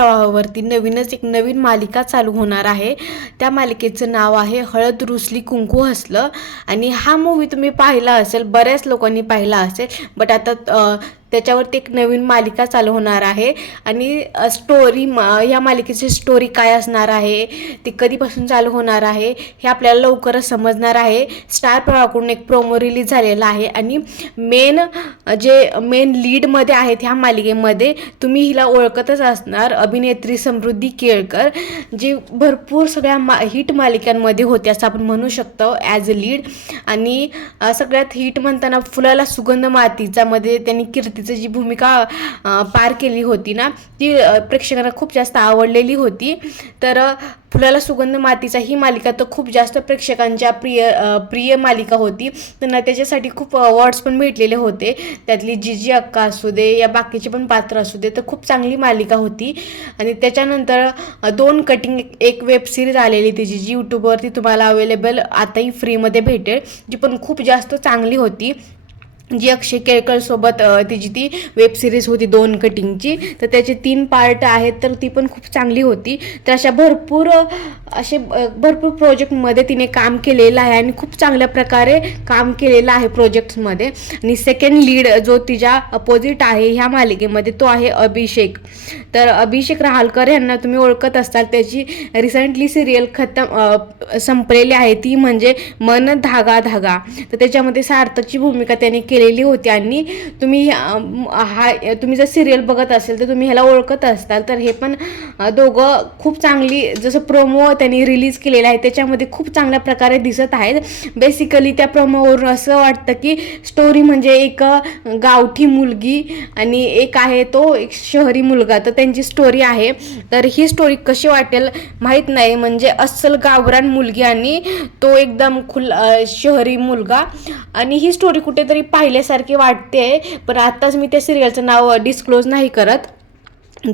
प्रवाहावरती नवीनच एक नवीन मालिका चालू होणार आहे. त्या मालिकेचं नाव आहे हळद रुसली कुंकू हसलं. आणि हा मूवी तुम्ही पाहिला असेल बऱ्याच लोकांनी पाहिला असेल बट आता त्याच्यावरती एक नवीन मालिका चालू होणार आहे. आणि स्टोरी ह्या मालिकेची स्टोरी काय असणार आहे ती कधीपासून चालू होणार आहे हे आपल्याला लवकरच समजणार आहे. स्टार प्रवाकडून एक प्रोमो रिलीज झालेला आहे. आणि मेन जे मेन लीडमध्ये आहेत ह्या मालिकेमध्ये तुम्ही हिला ओळखतच असणार अभिनेत्री समृद्धी केळकर जी भरपूर सगळ्या मा हिट मालिकांमध्ये होते असं आपण म्हणू शकतो ॲज अ लीड आणि सगळ्यात हिट म्हणताना फुलाला सुगंध मातीचा मध्ये त्यांनी तिचं जी भूमिका पार केली होती ना ती प्रेक्षकांना खूप जास्त आवडलेली होती. तर फुलाला सुगंध मातीचा ही मालिका तर खूप जास्त प्रेक्षकांच्या प्रिय प्रिय मालिका होती. त्यांना त्याच्यासाठी खूप अवॉर्ड्स पण भेटलेले होते. त्यातली जिजी अक्का असू दे या बाकीचे पण पात्र असू दे तर खूप चांगली मालिका होती. आणि त्याच्यानंतर दोन कटिंग एक वेब सिरीज आलेली ती जी यूट्यूबवरती तुम्हाला अवेलेबल आताही फ्रीमध्ये भेटेल जी पण खूप जास्त चांगली होती. जी अक्षय केळकरसोबत तिची ती वेब सिरीज होती दोन कटिंगची तर त्याचे तीन पार्ट आहेत तर ती पण खूप चांगली होती. तर अशा भरपूर असे भरपूर प्रोजेक्टमध्ये तिने काम केलेलं आहे आणि खूप चांगल्या प्रकारे काम केलेलं आहे प्रोजेक्ट्समध्ये आणि सेकंड लीड जो तिच्या अपोजिट आहे ह्या मालिकेमध्ये तो आहे अभिषेक. तर अभिषेक राहालकर यांना तुम्ही ओळखत असाल त्याची रिसेंटली सिरियल खतम संपलेली आहे. ती म्हणजे मन धागा धागा. तर त्याच्यामध्ये सार्थकची भूमिका त्याने केली केलेली होती आणि तुम्ही हा तुम्ही जर सिरियल बघत असेल तर तुम्ही ह्याला ओळखत असताल. तर हे पण दोघं खूप चांगली जसं प्रोमो त्यांनी रिलीज केलेला आहे त्याच्यामध्ये खूप चांगल्या प्रकारे दिसत आहेत. बेसिकली त्या प्रोमोवरून असं वाटतं की स्टोरी म्हणजे एक गावठी मुलगी आणि एक आहे तो एक शहरी मुलगा. तर त्यांची स्टोरी आहे. तर ही स्टोरी कशी वाटेल माहीत नाही. म्हणजे अस्सल गावरान मुलगी आणि तो एकदम खुल शहरी मुलगा. आणि ही स्टोरी कुठेतरी पहिल्यासारखी वाटते पण आत्ताच मी त्या सिरियलचं नाव डिस्क्लोज नाही करत.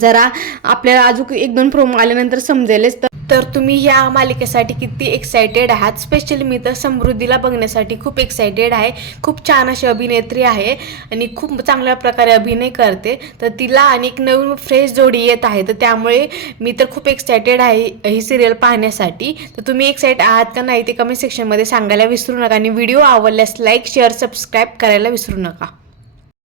जरा आपल्याला अजून एक दोन प्रोमो आल्यानंतर समजेलच. तर तर तुम्ही ह्या मालिकेसाठी किती एक्सायटेड आहात? स्पेशली मी तर समृद्धीला बघण्यासाठी खूप एक्सायटेड आहे. खूप छान अशी अभिनेत्री आहे आणि खूप चांगल्या प्रकारे अभिनय करते. तर तिला आणि एक नवीन फ्रेश जोडी येत आहे. तर त्यामुळे मी तर खूप एक्सायटेड आहे ही सिरियल पाहण्यासाठी. तर तुम्ही एक्साइट आहात का नाही ते कमेंट सेक्शनमध्ये सांगायला विसरू नका आणि व्हिडिओ आवडल्यास लाईक शेअर सबस्क्राईब करायला विसरू नका.